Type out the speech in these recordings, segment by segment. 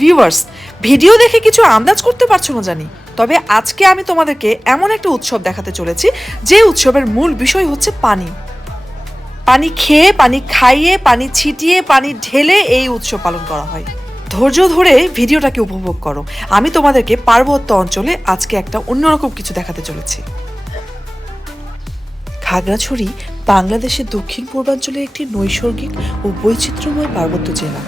Viewers, video দেখে কিছু আন্দাজ করতে পারছো না জানি, তবে আজকে আমি তোমাদেরকে এমন একটা উৎসব দেখাতে চলেছি যে উৎসবের মূল বিষয় হচ্ছে পানি। পানি খেয়ে, পানি খাইয়ে, পানি ছিটিয়ে, পানি ঢেলে এই উৎসব পালন করা হয়। ধৈর্য ধরে ভিডিওটাকে উপভোগ করো। আমি তোমাদেরকে পার্বত্য অঞ্চলে আজকে একটা অন্যরকম কিছু দেখাতে চলেছি। খাগড়াছড়ি বাংলাদেশের দক্ষিণ পূর্বাঞ্চলে একটি নৈসর্গিক ও বৈচিত্র্যময় পার্বত্য জেলা,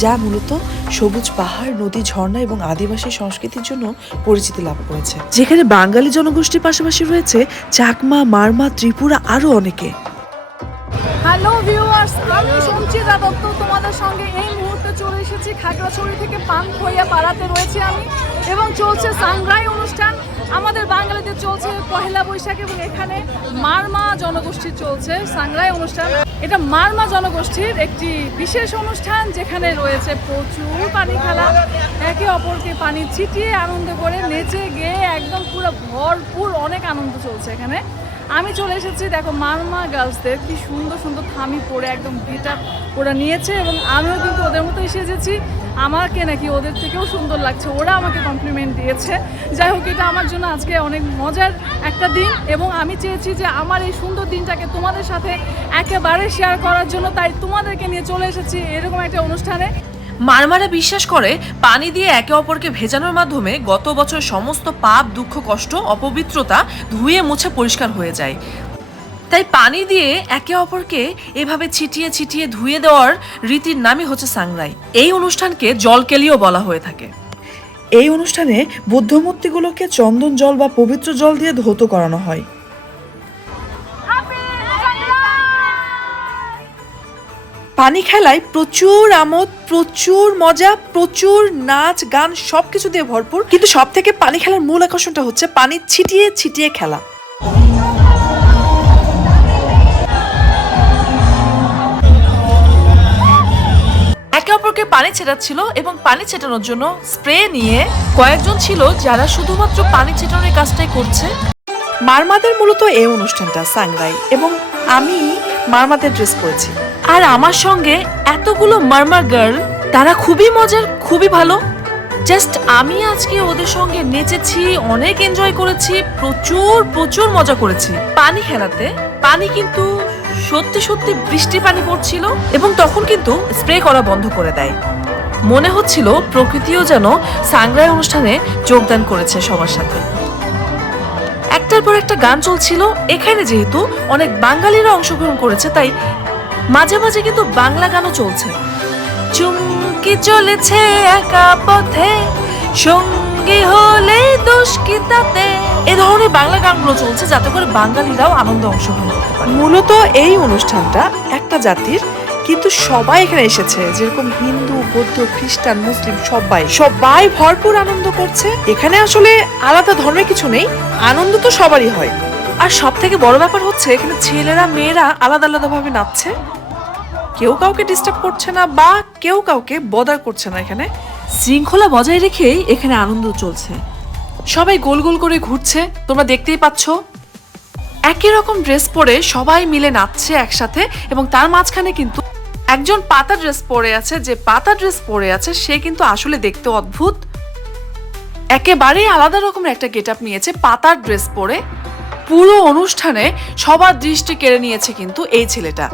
যা মূলত সবুজ পাহাড়, নদী, ঝর্ণা এবং আদিবাসী সংস্কৃতির জন্য পরিচিতি লাভ করেছে, যেখানে বাঙালি জনগোষ্ঠীর পাশাপাশি রয়েছে চাকমা, মারমা, ত্রিপুরা আরও অনেকে। হ্যালো ভিউয়ার্স, আমি সঞ্চিতা দত্ত তোমাদের সঙ্গে এই মুহূর্তে চলে এসেছি খাগড়াছড়ি থেকে পানখইয়া পাড়াতে রয়েছে আমি, এবং চলছে সাংগ্রাই অনুষ্ঠান। আমাদের বাঙালিদের চলছে পহেলা বৈশাখ এবং এখানে মারমা জনগোষ্ঠীর চলছে সাংগ্রাই অনুষ্ঠান। এটা মারমা জনগোষ্ঠীর একটি বিশেষ অনুষ্ঠান যেখানে রয়েছে প্রচুর পানি খেলা, একে অপরকে পানি ছিটিয়ে আনন্দ করে নেচে গেয়ে একদম পুরো ভরপুর অনেক আনন্দ চলছে এখানে। আমি চলে এসেছি, দেখো মারমা গার্লসদের কি সুন্দর সুন্দর থামি পরে একদম গেটা ওরা নিয়েছে, এবং আমিও কিন্তু ওদের মতো এসেছি। আমাকে নাকি ওদের থেকেও সুন্দর লাগছে, ওরা আমাকে কমপ্লিমেন্ট দিয়েছে। যাই হোক, এটা আমার জন্য আজকে অনেক মজার একটা দিন, এবং আমি চেয়েছি যে আমার এই সুন্দর দিনটাকে তোমাদের সাথে একেবারে শেয়ার করার জন্য, তাই তোমাদেরকে নিয়ে চলে এসেছি এরকম একটা অনুষ্ঠানে। মারমারা বিশ্বাস করে পানি দিয়ে একে অপরকে ভেজানোর মাধ্যমে গত বছর সমস্ত পাপ, দুঃখ, কষ্ট, অপবিত্রতা ধুয়ে মুছে পরিষ্কার হয়ে যায়। তাই পানি দিয়ে একে অপরকে এভাবে ছিটিয়ে ছিটিয়ে ধুয়ে দেওয়ার রীতির নামই হচ্ছে সাংরাই। এই অনুষ্ঠানকে জলকেলিও বলা হয়ে থাকে। এই অনুষ্ঠানে বৌদ্ধ মূর্তিগুলোকে চন্দন জল বা পবিত্র জল দিয়ে ধৌত করানো হয়। পানি খেলায় প্রচুর আমোদ, প্রচুর মজা, প্রচুর নাচ, গান সবকিছু দিয়ে ভরপুর। কিন্তু সব থেকে পানি খেলার মূল আকর্ষণটা হচ্ছে পানি ছিটিয়ে ছিটিয়ে খেলা। একে অপরকে পানি ছেটাচ্ছিল এবং পানি ছেটানোর জন্য স্প্রে নিয়ে কয়েকজন ছিল যারা শুধুমাত্র পানি ছেটানোর কাজটাই করছে। মারমাদের মূলত এই অনুষ্ঠানটা সাংরাই, এবং আমি মারমাদের ড্রেস পরেছি। আর আমার সঙ্গে এতগুলো মারমা গার্ল, তারা খুবই মজার, খুবই ভালো। জাস্ট আমি আজকে ওদের সঙ্গে নেচেছি, অনেক এনজয় করেছি, প্রচুর প্রচুর মজা করেছি। পানি খেলাতে পানি কিন্তু সত্যি সত্যি বৃষ্টি পানি পড়ছিল, এবং তখন কিন্তু স্প্রে করা বন্ধ করে দেয়। মনে হচ্ছিল প্রকৃতিও যেন সাংগ্রাই অনুষ্ঠানে যোগদান করেছে সবার সাথে। একটার পর একটা গান চলছিল। এখানে যেহেতু অনেক বাঙালিরা অংশগ্রহণ করেছে, তাই মাঝে মাঝে কিন্তু বাংলা গানও চলছে। চুমকি চলেছে একা পথে, সঙ্গী হলে দোষ কি তাতে, এ ধরনের বাংলা গানগুলো চলছে যাতে করে বাঙালিরাও আনন্দ অংশগ্রহণ করতে পারে। মূলত এই অনুষ্ঠানটা একটা জাতির, কিন্তু সবাই এখানে এসেছে, যেরকম হিন্দু, বৌদ্ধ, খ্রিস্টান, মুসলিম সবাই ভরপুর আনন্দ করছে। এখানে আসলে আলাদা ধর্মের কিছু নেই, আনন্দ তো সবারই হয়। আর সব থেকে বড় ব্যাপার হচ্ছে এখানে ছেলেরা মেয়েরা আলাদা আলাদা ভাবে নাচছে, কেউ কাউকে ডিস্টার্ব করছে না বা কেউ কাউকে বদার করছে না। এখানে শৃঙ্খলা বজায় রেখেই এখানে আনন্দ চলছে। সবাই গোল গোল করে ঘুরছে, তোমরা দেখতেই পাচ্ছ। একই রকম ড্রেস পরে সবাই মিলে নাচছে একসাথে, এবং তার মাঝখানে কিন্তু একজন পাতা ড্রেস পরে আছে। যে পাতা ড্রেস পরে আছে সে কিন্তু আসলে দেখতে অদ্ভুত, একেবারেই আলাদা রকমের একটা গেটআপ নিয়েছে পাতার ড্রেস পরে। পুরো অনুষ্ঠানে সবার দৃষ্টি কেড়ে নিয়েছে কিন্তু এই ছেলেটা।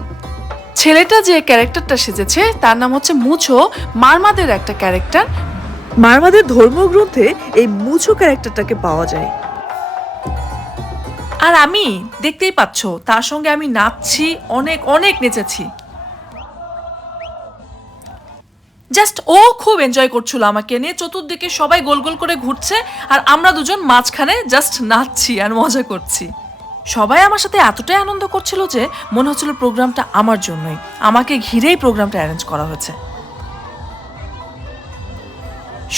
ছেলেটা যে ক্যারেক্টারটা সেজেছে তার নাম হচ্ছে মুছো, মারমাদের একটা ক্যারেক্টার। মারমাদের ধর্মগ্রন্থে এই মুছো ক্যারেক্টারটাকে পাওয়া যায়। আর আমি দেখতেই পাচ্ছ তার সঙ্গে আমি নাচছি, অনেক অনেক নেচেছি। জাস্ট ও খুব এনজয় করছিল আমাকে নিয়ে, চতুর্দিকে সবাই গোল গোল করে ঘুরছে আর আমরা দুজন মাঝখানে জাস্ট নাচছি আর মজা করছি। সবাই আমার সাথে এতটাই আনন্দ করছিল যে মনে হচ্ছিল প্রোগ্রামটা আমার জন্যই, আমাকে ঘিরেই প্রোগ্রামটা অ্যারেঞ্জ করা হয়েছে।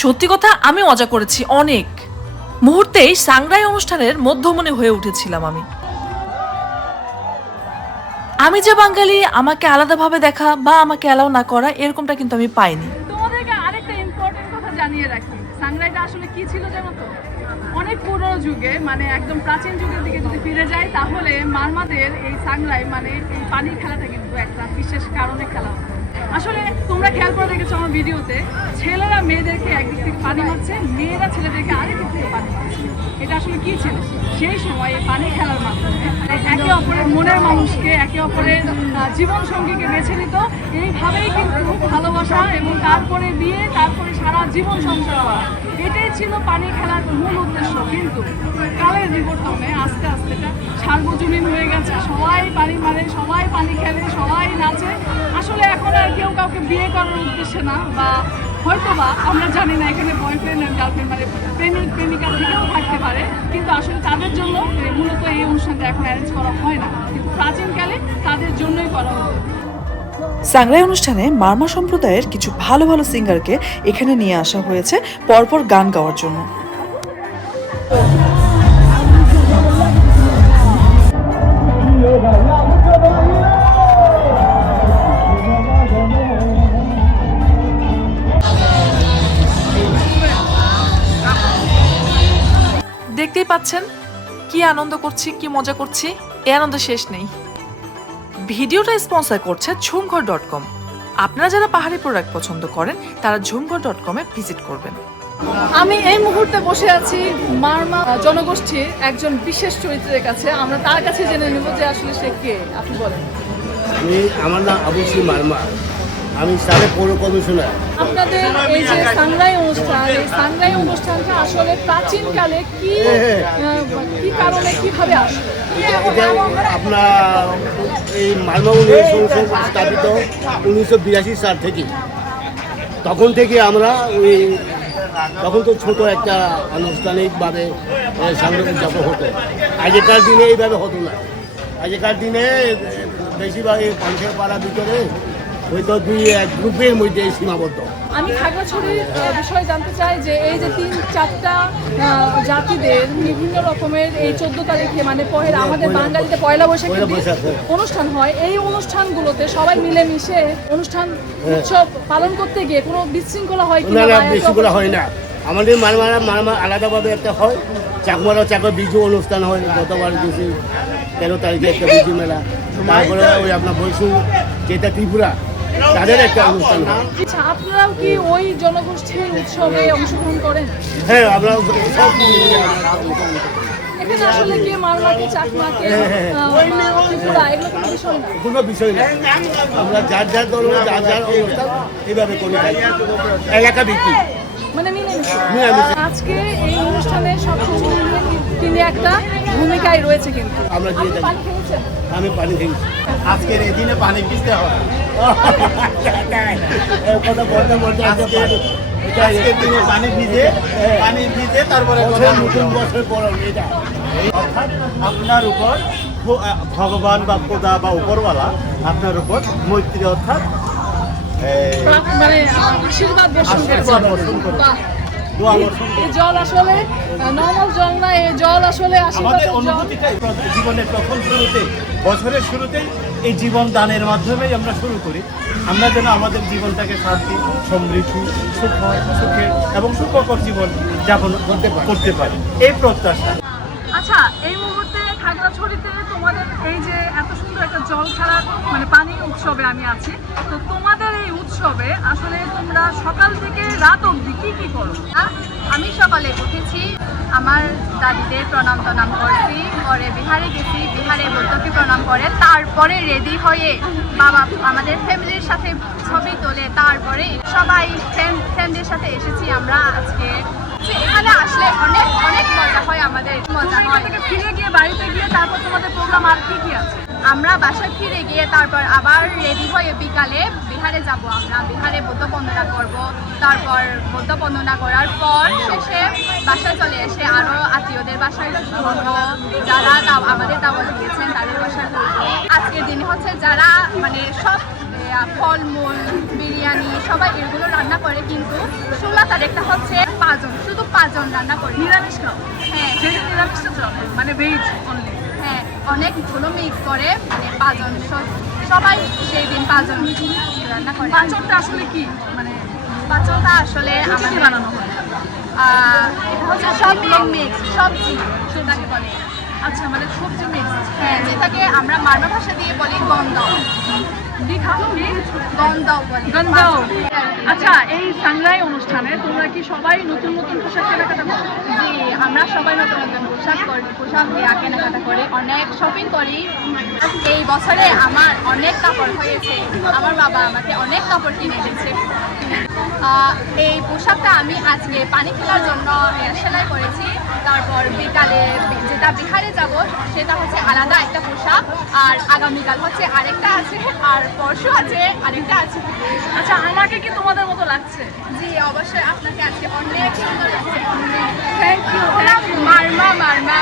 সত্যি কথা আমি মজা করেছি অনেক। মুহূর্তেই সাংরাই অনুষ্ঠানের মধ্যমণি হয়ে উঠেছিলাম আমি যে বাঙালি, আমাকে আলাদাভাবে দেখা বা আমাকে অ্যালাউ না করা এরকমটা কিন্তু আমি পাইনি। তোমাদেরকে আরেকটা ইম্পর্টেন্ট কথা জানিয়ে রাখি, সাংরাইটা আসলে কি ছিল জানো তো? অনেক পুরনো যুগে, মানে একদম প্রাচীন যুগের দিকে যদি ফিরে যায় তাহলে মারমাদের এই সাংরাই মানে এই পানির খেলাটা কিন্তু একটা বিশেষ কারণে খেলা হতো। আসলে তোমরা খেয়াল করে দেখেছো আমার ভিডিওতে, ছেলেরা মেয়েদেরকে একদিক থেকে পানি মারছে, মেয়েরা ছেলেদেরকে আরেক দিক থেকে পানি মারছে। এটা আসলে কি ছিল? সেই সময় এই পানি খেলার মাধ্যমে একে অপরের মনের মানুষকে, একে অপরের জীবন সঙ্গীকে বেছে নিত। এইভাবেই কিন্তু ভালোবাসা এবং তারপরে বিয়ে, তারপরে সারা জীবন সংসার করা, এটাই ছিল পানি খেলার মূল উদ্দেশ্য। কিন্তু কালের বিবর্তনে আস্তে আস্তে এটা সার্বজনীন হয়ে গেছে, সবাই পানি মারে, সবাই পানি খেলে, সবাই নাচে। আসলে এখন আর কেউ কাউকে বিয়ে করার উদ্দেশ্যে না, বা হয়তোবা আমরা জানি না এখানে বয়ফ্রেন্ড আর গার্লফ্রেন্ড মানে প্রেমিক প্রেমিকা থেকেও থাকতে পারে, কিন্তু আসলে তাদের জন্য মূলত এই অনুষ্ঠানটা এখন অ্যারেঞ্জ করা হয় না, কিন্তু প্রাচীনকালে তাদের জন্যই করা হতো। সাংরাই অনুষ্ঠানে মারমা সম্প্রদায়ের কিছু ভালো ভালো সিঙ্গারকে এখানে নিয়ে আসা হয়েছে পরপর গান গাওয়ার জন্য। দেখতেই পাচ্ছেন কি আনন্দ করছি, কি মজা করছি, এ আনন্দ শেষ নেই। ভিডিওটা স্পন্সর করছে ঝুমঘর.com। আপনারা যারা পাহাড়ি প্রোডাক্ট পছন্দ করেন তারা ঝুমঘর.com এ ভিজিট করবেন। আমি এই মুহূর্তে বসে আছি মারমা জনগোষ্ঠীর একজন বিশেষ চরিত্রের কাছে। আমরা তার কাছে জেনে নেব যে আসলে সে কে। আপনি বলেন। আমার নাম আবুসি মারমা, আমি সাবেক পৌর কমিশনার। আপনাদের এই যে সাংরাই অনুষ্ঠান, এই সাংরাই অনুষ্ঠানটা আসলে প্রাচীনকালে কি কি কারণে কিভাবে আসে? এটা আপনার এই মারমা সংসদ স্থাপিত 1982 সাল থেকে। তখন থেকে আমরা ওই তখন তো ছোট একটা আনুষ্ঠানিকভাবে সাংরাই উদযাপন হতো। আগেকার দিনে এইভাবে হতো না। আগেকার দিনে বেশিরভাগ এই মানুষের পাড়ার ভিতরে হয়তো দুই এক গ্রুপের মধ্যে সীমাবদ্ধ। আমি খাগড়াছড়ির বিষয়ে জানতে চাই যে এই যে 3-4টা জাতিদের বিভিন্ন রকমের এই 14 তারিখে মানে আমাদের বাঙালিতে পয়লা বৈশাখে অনুষ্ঠান হয়, এই অনুষ্ঠানগুলোতে সবাই মিলেমিশে অনুষ্ঠান উৎসব পালন করতে গিয়ে কোনো বিশৃঙ্খলা হয় কিনা? না, বিশৃঙ্খলা হয় না। আমাদের মারমা আলাদাভাবে একটা হয়, চাকর বিজু অনুষ্ঠান হয় গতবার 13 তারিখে একটা বিজু মেলা। তারপরে ওই আপনার বৈশু যেটা ত্রিপুরা তাদের একটা অনুষ্ঠান হয়। আচ্ছা, আপনারাও কি ওই জনগোষ্ঠীর উৎসবে অংশগ্রহণ করেন? হ্যাঁ, আমরা সব এখানে আসলে কি মারমাকে, চাকমাকে, ত্রিপুরা এগুলো কোনো বিষয় না? কোনো বিষয় না। আমরা যার ধর্ম যার অনুষ্ঠান এইভাবে করি, এলাকা ভিত্তিক মানে মিলেমিশে। মিলেমিশে। আজকে এই অনুষ্ঠানে সবকিছু মিলিয়ে তিনি একটা ভূমিকায় রয়েছে। কিন্তু আমরা দিয়ে আপনি থাকি। পানি খেয়েছেন? আমি পানি খেয়েছি। আজকের এই দিনে পানি ভিজতে হবে। কথা বলতে আজকের দিনে পানি ভিজে তারপরে নতুন বছর পর এটা অর্থাৎ আপনার উপর ভগবান বা খোদা বা উপরওয়ালা আপনার উপর মৈত্রী অর্থাৎ মানে আশীর্বাদ বর্ষণ আশীর্বাদ করেছেন। বর্ষণ করে। বাহ। দোয়া বর্ষণ এই জল আসলে নর্মাল জল না, এই জল আসলে আমাদের আশীর্বাদের জল। অনুভূতিটাই জীবনের প্রথম শুরুতে, বছরের শুরুতেই এই জীবন দানের মাধ্যমেই আমরা শুরু করি। আমরা যেন আমাদের জীবনটাকে শান্তি, সমৃদ্ধি, সুখের এবং সুখকর জীবন যাপন করতে পারি, এই প্রত্যাশা। আচ্ছা, এই মুহূর্তে খাগড়াছড়িতে তোমাদের এই যে এত সুন্দর একটা জল খেলার মানে পানি উৎসবে আমি আছি, তো তোমাদের এই উৎসব উৎসবে আসলে তোমরা সকাল থেকে রাত অবধি কি করো? আমি সকালে উঠেছি, আমার দাদিদের প্রণাম টনাম করছি, পরে বিহারে গেছি, বিহারে বৌদ্ধকে প্রণাম করে তারপরে রেডি হয়ে বাবা আমাদের ফ্যামিলির সাথে ছবি তোলে, তারপরে সবাই ফ্রেন্ডদের সাথে এসেছি আমরা আজকে। এখানে আসলে অনেক অনেক মজা হয়, আমাদের মজা হয়। থেকে ফিরে গিয়ে বাড়িতে গিয়ে তারপর তোমাদের প্রোগ্রাম আর কি আছে? আমরা বাসায় ফিরে গিয়ে তারপর আবার রেডি হয়ে বিকালে বিহারে যাব। আমরা বিহারে বৌদ্ধ বন্দনা করব, তারপর বৌদ্ধ বন্দনা করার পর শেষে বাসায় চলে এসে আরও আত্মীয়দের বাসায় ঘুরবো, যারা আমাদের দাওয়াত দিয়েছেন তাদের বাসায় ঘুরবো। আজকের দিন হচ্ছে যারা মানে সব ফলমূল বিরিয়ানি সবাই এগুলো রান্না করে, কিন্তু 16 তারিখটা হচ্ছে 5 জন, শুধু 5 জন রান্না করে। নিরামিষ খাও? হ্যাঁ, সেটা নিরামিষটা চলে, মানে ভেজ অনলি? হ্যাঁ, অনেকগুলো মিক্স করে, মানে 5 জন সবাই সেই দিন 5 জন রান্না করে। পাঁচনটা আসলে কি, মানে পাঁচনটা আসলে কি আমাদের বানানো হয়? এটা হচ্ছে সব মিক্স সবজি সেটাকে বলে। আচ্ছা, মানে সবজি মিক্স। হ্যাঁ, যেটাকে আমরা মারমা ভাষা দিয়ে বলি গন্দাও। গন্দাও বলি। গন্দাও। আচ্ছা, এই সাংরাই অনুষ্ঠানে তোমরা কি সবাই নতুন নতুন পোশাক কেনাকাটা করো? জি, আমরা সবাই নতুন নতুন পোশাক দিয়ে কেনাকাটা করি, অনেক শপিং করি। এই বছরে আমার অনেক কাপড় হয়েছে, আমার বাবা আমাকে অনেক কাপড় কিনে দিয়েছে। এই পোশাকটা আমি আজকে পানি খেলার জন্য সেলাই করেছি, তারপর বিকালে যেটা বিহারে যাব সেটা হচ্ছে আলাদা একটা পোশাক, আর আগামীকাল হচ্ছে আরেকটা আছে, আর পরশু আছে আরেকটা আছে। আচ্ছা, আমাকে কি তোমাদের মতো লাগছে? জি, অবশ্যই আপনাকে আজকে অনেক সুন্দর লাগছে। Thank you. মারমা মারমা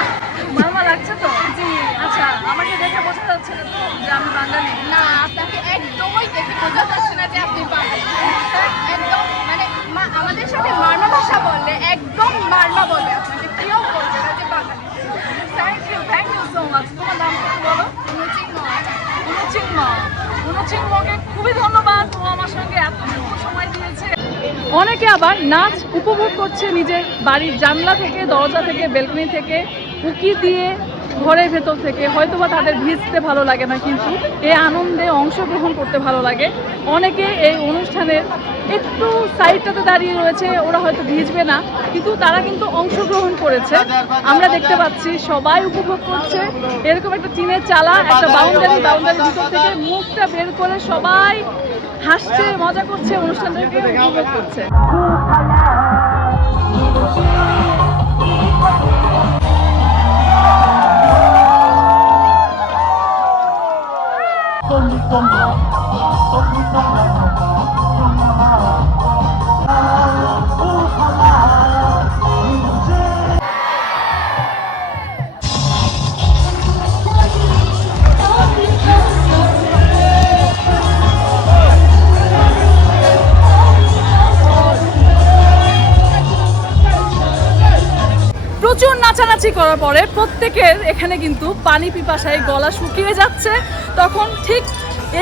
মামা লাগছে তো? জি। আচ্ছা, আমাকে দেখে বোঝা যাচ্ছে না তো যে আমি বাঙালি? না, আপনাকে একদমই দেখে বোঝা যাচ্ছে না যে আপনি বাঙালি। একদম মানে আমাদের সাথে মারমা ভাষা বললে একদম মারমা বলবে, আপনাকে কেউ বলবে না যে Bangali. Thank you so much. তোমার নাম কি বলো? উনুচিংমকে খুবই ধন্যবাদ, ও আমার সঙ্গে এতটুকু সময় দিয়েছে। অনেকে আবার নাচ উপভোগ করছে নিজের বাড়ির জানলা থেকে, দরজা থেকে, বেলকনি থেকে, উকি দিয়ে, ঘরের ভেতর থেকে। হয়তোবা তাদের ভিজতে ভালো লাগে না, কিন্তু এই আনন্দে অংশগ্রহণ করতে ভালো লাগে। অনেকে এই অনুষ্ঠানের একটু সাইডটাতে দাঁড়িয়ে রয়েছে, ওরা হয়তো ভিজবে না, কিন্তু তারা কিন্তু অংশগ্রহণ করেছে। আমরা দেখতে পাচ্ছি সবাই উপভোগ করছে। এরকম একটা টিনের চালা, একটা বাউন্ডারির ভিতর থেকে মুখটা বের করে সবাই হাসছে, মজা করছে, অনুষ্ঠানটাকে উপভোগ করছে। প্রচুর নাচানাচি করার পরে প্রত্যেকের এখানে কিন্তু পানি পিপাসায় গলা শুকিয়ে যাচ্ছে। তখন ঠিক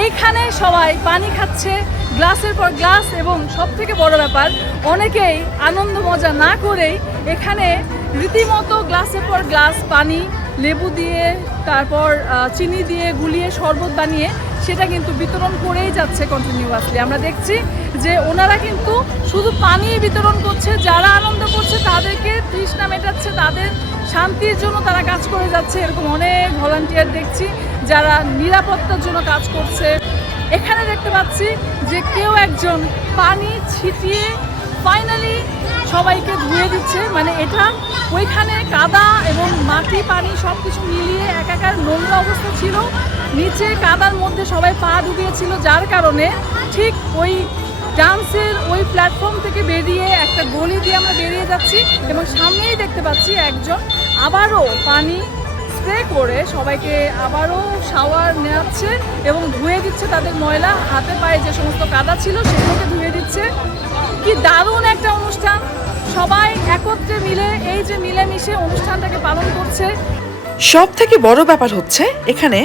এইখানে সবাই পানি খাচ্ছে, গ্লাসের পর গ্লাস, এবং সব থেকে বড় ব্যাপার, অনেকেই আনন্দ মজা না করেই এখানে রীতিমতো গ্লাসের পর গ্লাস পানি লেবু দিয়ে, তারপর চিনি দিয়ে গুলিয়ে শরবত বানিয়ে সেটা কিন্তু বিতরণ করেই যাচ্ছে কন্টিনিউয়াসলি। আমরা দেখছি যে ওনারা কিন্তু শুধু পানি বিতরণ করছে, যারা আনন্দ করছে তাদেরকে তৃষ্ণা মেটাচ্ছে, তাদের শান্তির জন্য তারা কাজ করে যাচ্ছে। এরকম অনেক ভলান্টিয়ার দেখছি যারা নিরাপত্তার জন্য কাজ করছে। এখানে দেখতে পাচ্ছি যে কেউ একজন পানি ছিটিয়ে ফাইনালি সবাইকে ধুয়ে দিচ্ছে। মানে এটা ওইখানে কাদা এবং মাটি পানি সব কিছু মিলিয়ে একাকার নোংরা অবস্থা ছিল, নিচে কাদার মধ্যে সবাই পা ডুবিয়েছিল, যার কারণে ঠিক ওই ডান্সের ওই প্ল্যাটফর্ম থেকে বেরিয়ে একটা গলি দিয়ে আমরা বেরিয়ে যাচ্ছি, এবং সামনেই দেখতে পাচ্ছি একজন আবারও পানি স্প্রে করে সবাইকে আবারও শাওয়ার নেওয়াচ্ছে এবং ধুয়ে দিচ্ছে তাদের ময়লা, হাতে পায়ে যে সমস্ত কাদা ছিল সেগুলোকে ধুয়ে দিচ্ছে। কি দারুণ একটা অনুষ্ঠান, সবাই একত্রে মিলে এই যে মিলেমিশে অনুষ্ঠানটাকে পালন করছে। সব থেকে বড় ব্যাপার হচ্ছে এখানে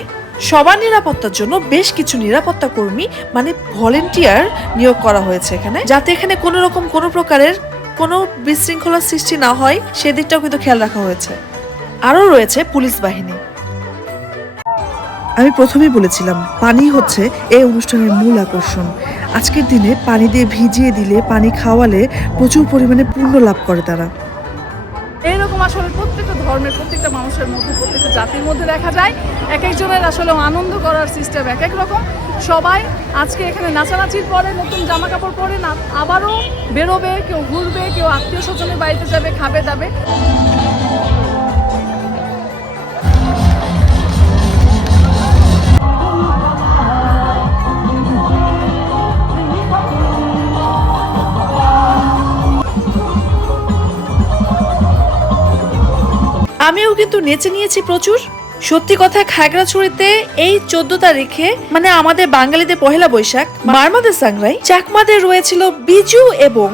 সবার নিরাপত্তার জন্য বেশ কিছু নিরাপত্তা কর্মী মানে ভলেন্টিয়ার নিয়োগ করা হয়েছে এখানে, যাতে এখানে কোনো রকম কোনো প্রকারের কোনো বিশৃঙ্খলার সৃষ্টি না হয় সেদিকটাও কিন্তু খেয়াল রাখা হয়েছে। আরও রয়েছে পুলিশ বাহিনী। আমি প্রথমেই বলেছিলাম পানি হচ্ছে এই অনুষ্ঠানের মূল আকর্ষণ। আজকের দিনে পানি দিয়ে ভিজিয়ে দিলে, পানি খাওয়ালে প্রচুর পরিমাণে পুণ্য লাভ করে তারা। এইরকম আসলে প্রত্যেকটা ধর্মের, প্রত্যেকটা মানুষের মধ্যে, প্রত্যেকটা জাতির মধ্যে দেখা যায়। এক একজনের আসলে আনন্দ করার সিস্টেম এক এক রকম। সবাই আজকে এখানে নাচানাচির পরে নতুন জামা কাপড় পরে না আবারও বেরোবে, কেউ ঘুরবে, কেউ আত্মীয় স্বজনের বাড়িতে যাবে, খাবে দাবে। আমিও কিন্তু নেচে নিয়েছি প্রচুর। সত্যি কথা, খাগড়াছড়িতে এই 14 তারিখে মানে আমাদের বাঙালিদের পহেলা বৈশাখ, মারমাদের সাংরাই, চাকমাদের রয়েছিল বিজু এবং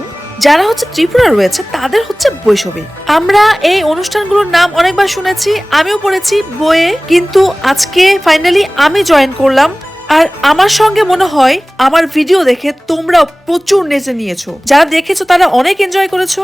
যারা হচ্ছে ত্রিপুরা রয়েছে তাদের হচ্ছে বৈশাখী। আমরা এই অনুষ্ঠানগুলোর নাম অনেকবার শুনেছি, আমিও পড়েছি বইয়ে, কিন্তু আজকে ফাইনালি আমি জয়েন করলাম। আর আমার সঙ্গে মনে হয় আমার ভিডিও দেখে তোমরাও প্রচুর নেচে নিয়েছো। যারা দেখেছো তারা অনেক এনজয় করেছো।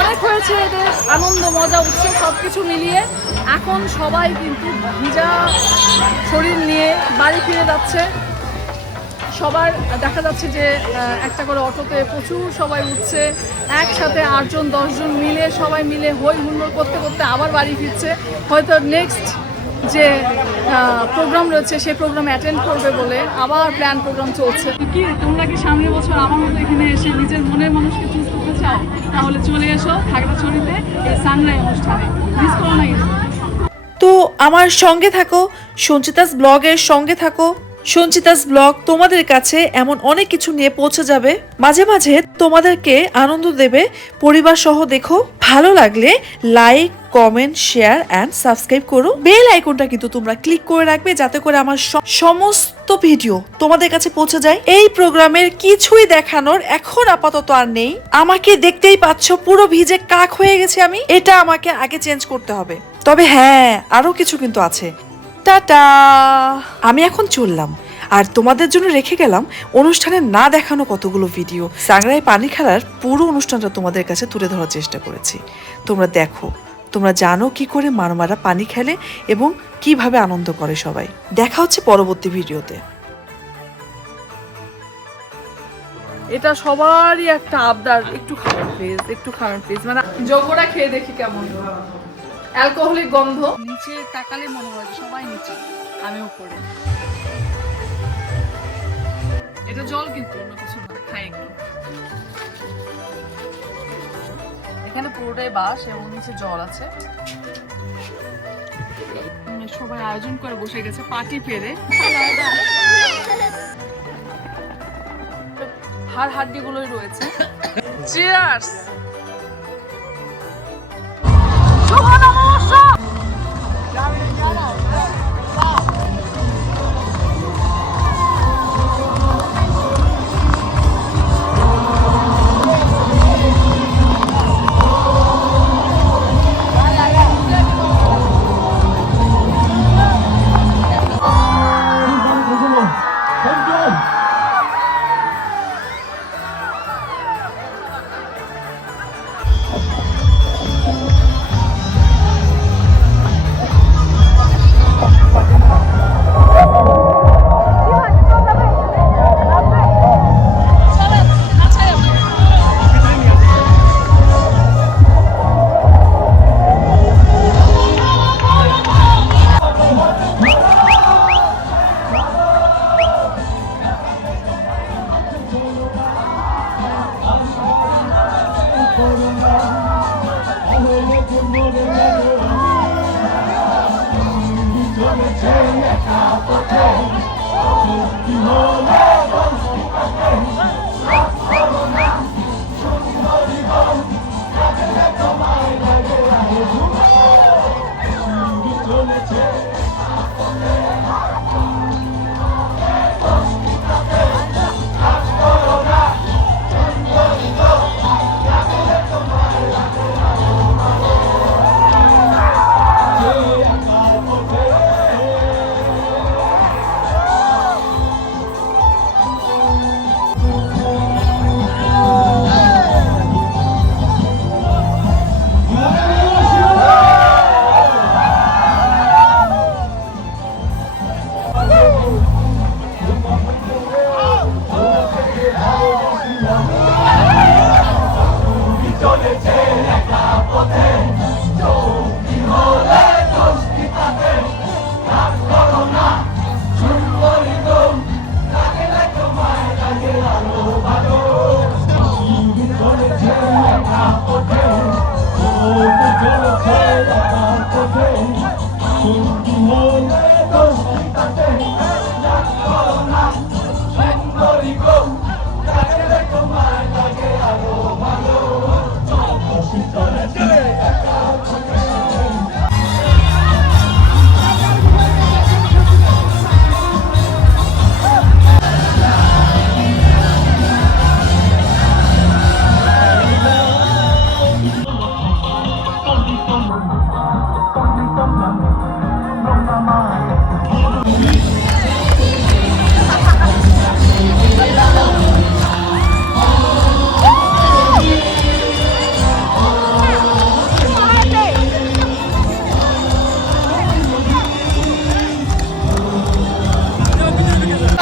অনেক হয়েছে এদের আনন্দ, মজা, উৎসব সবকিছু মিলিয়ে এখন সবাই কিন্তু ভিজা শরীর নিয়ে বাড়ি ফিরে যাচ্ছে। সবার দেখা যাচ্ছে যে একটা করে অটোতে প্রচুর সবাই উঠছে, একসাথে 8 জন 10 জন মিলে সবাই মিলে হই হুল্লোড় করতে করতে আবার বাড়ি ফিরছে। হয়তো নেক্সট যে প্রোগ্রাম রয়েছে সেই প্রোগ্রাম অ্যাটেন্ড করবে বলে আবার প্ল্যান প্রোগ্রাম চলছে। কি তোমরা কি সামনের বছর আমার মতো এখানে এসে নিজের মনের মানুষকে চুজ করতে চাও? তাহলে চলে এসো খাগড়াছড়িতে এই সানরাইজ অনুষ্ঠানে, মিস করো না কিন্তু। তো আমার সঙ্গে থাকো, সঞ্চিতাস ব্লগের সঙ্গে থাকো। সঞ্চিতাস ব্লগ তোমাদের কাছে এমন অনেক কিছু নিয়ে পৌঁছে যাবে, মাঝে মাঝে তোমাদেরকে আনন্দ দেবে। পরিবার সহ দেখো। ভালো লাগলে like, comment, share and subscribe করো। বেল আইকনটা কিন্তু তোমরা ক্লিক করে রাখবে যাতে করে আমার সমস্ত ভিডিও তোমাদের কাছে পৌঁছে যায়। এই প্রোগ্রামের কিছুই দেখানোর এখন আপাতত আর নেই। আমাকে দেখতেই পাচ্ছ পুরো ভিজে কাক হয়ে গেছে আমি। এটা আমাকে আগে চেঞ্জ করতে হবে। তবে হ্যাঁ, আরো কিছু কিন্তু আছে। টাটা, আমি এখন চললাম। আর তোমাদের জন্য রেখে গেলাম অনুষ্ঠানে না দেখানো কতগুলো ভিডিও। সাংরাই পানি খেলার পুরো অনুষ্ঠানটা তোমাদের কাছে তুলে ধরার চেষ্টা করেছি। তোমরা দেখো, তোমরা জানো কি করে মারমারা পানি খেলে এবং কিভাবে আনন্দ করে সবাই। দেখা হচ্ছে পরবর্তী ভিডিওতে। এটা সবারই একটা আবদার, একটু খাবেন প্লিজ, একটু খাবেন প্লিজ। মানে যোগরা খেয়ে দেখি কেমন। অ্যালকোহলিক গন্ধ, নিচে তাকালে মনে হয় সবাই নিচে, আমি উপরে। এটা জল কিন্তু অন্য কিছু না, খাই একটু। এখানে পুরোটাই বাঁশ এবং নিচে জল আছে। সবাই আয়োজন করে বসে গেছে পার্টি পেরে। হাড় হাড্ডি গুলোই রয়েছে। চিয়ার্স। শুভ নববর্ষ।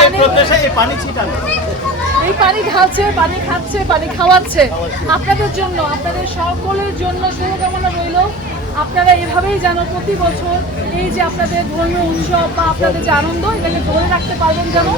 এই প্রত্যাশা এই পানি ছিটানো এই পানি ঢালছে, পানি খাচ্ছে, পানি খাওয়াচ্ছে আপনাদের জন্য, আপনাদের সকলের জন্য শুভকামনা রইল। আপনারা এভাবেই যেন প্রতি বছর এই যে আপনাদের ধর্মীয় উৎসব বা আপনাদের যে আনন্দ এটাকে ধরে রাখতে পারবেন যেন।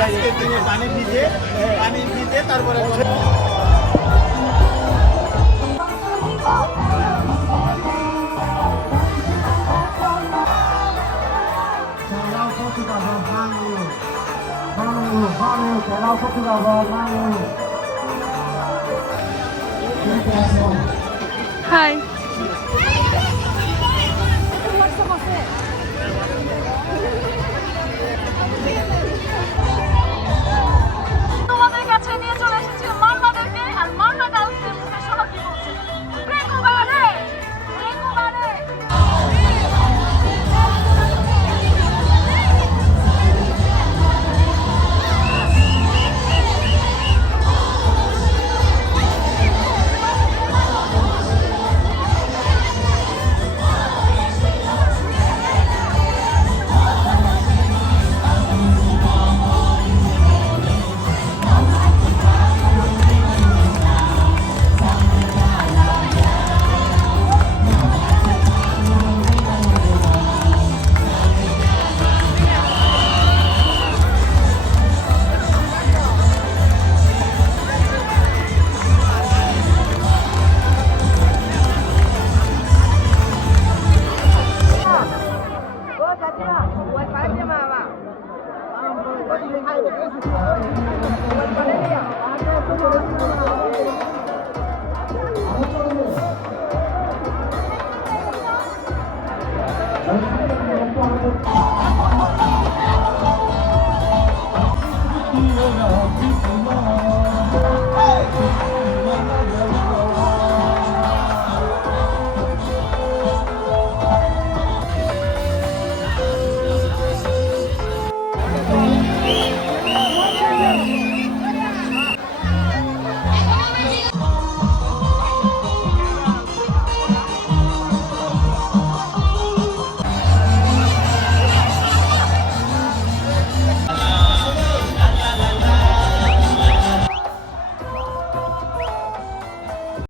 আজকের দিনে পানি ভিজে তারপরে হাই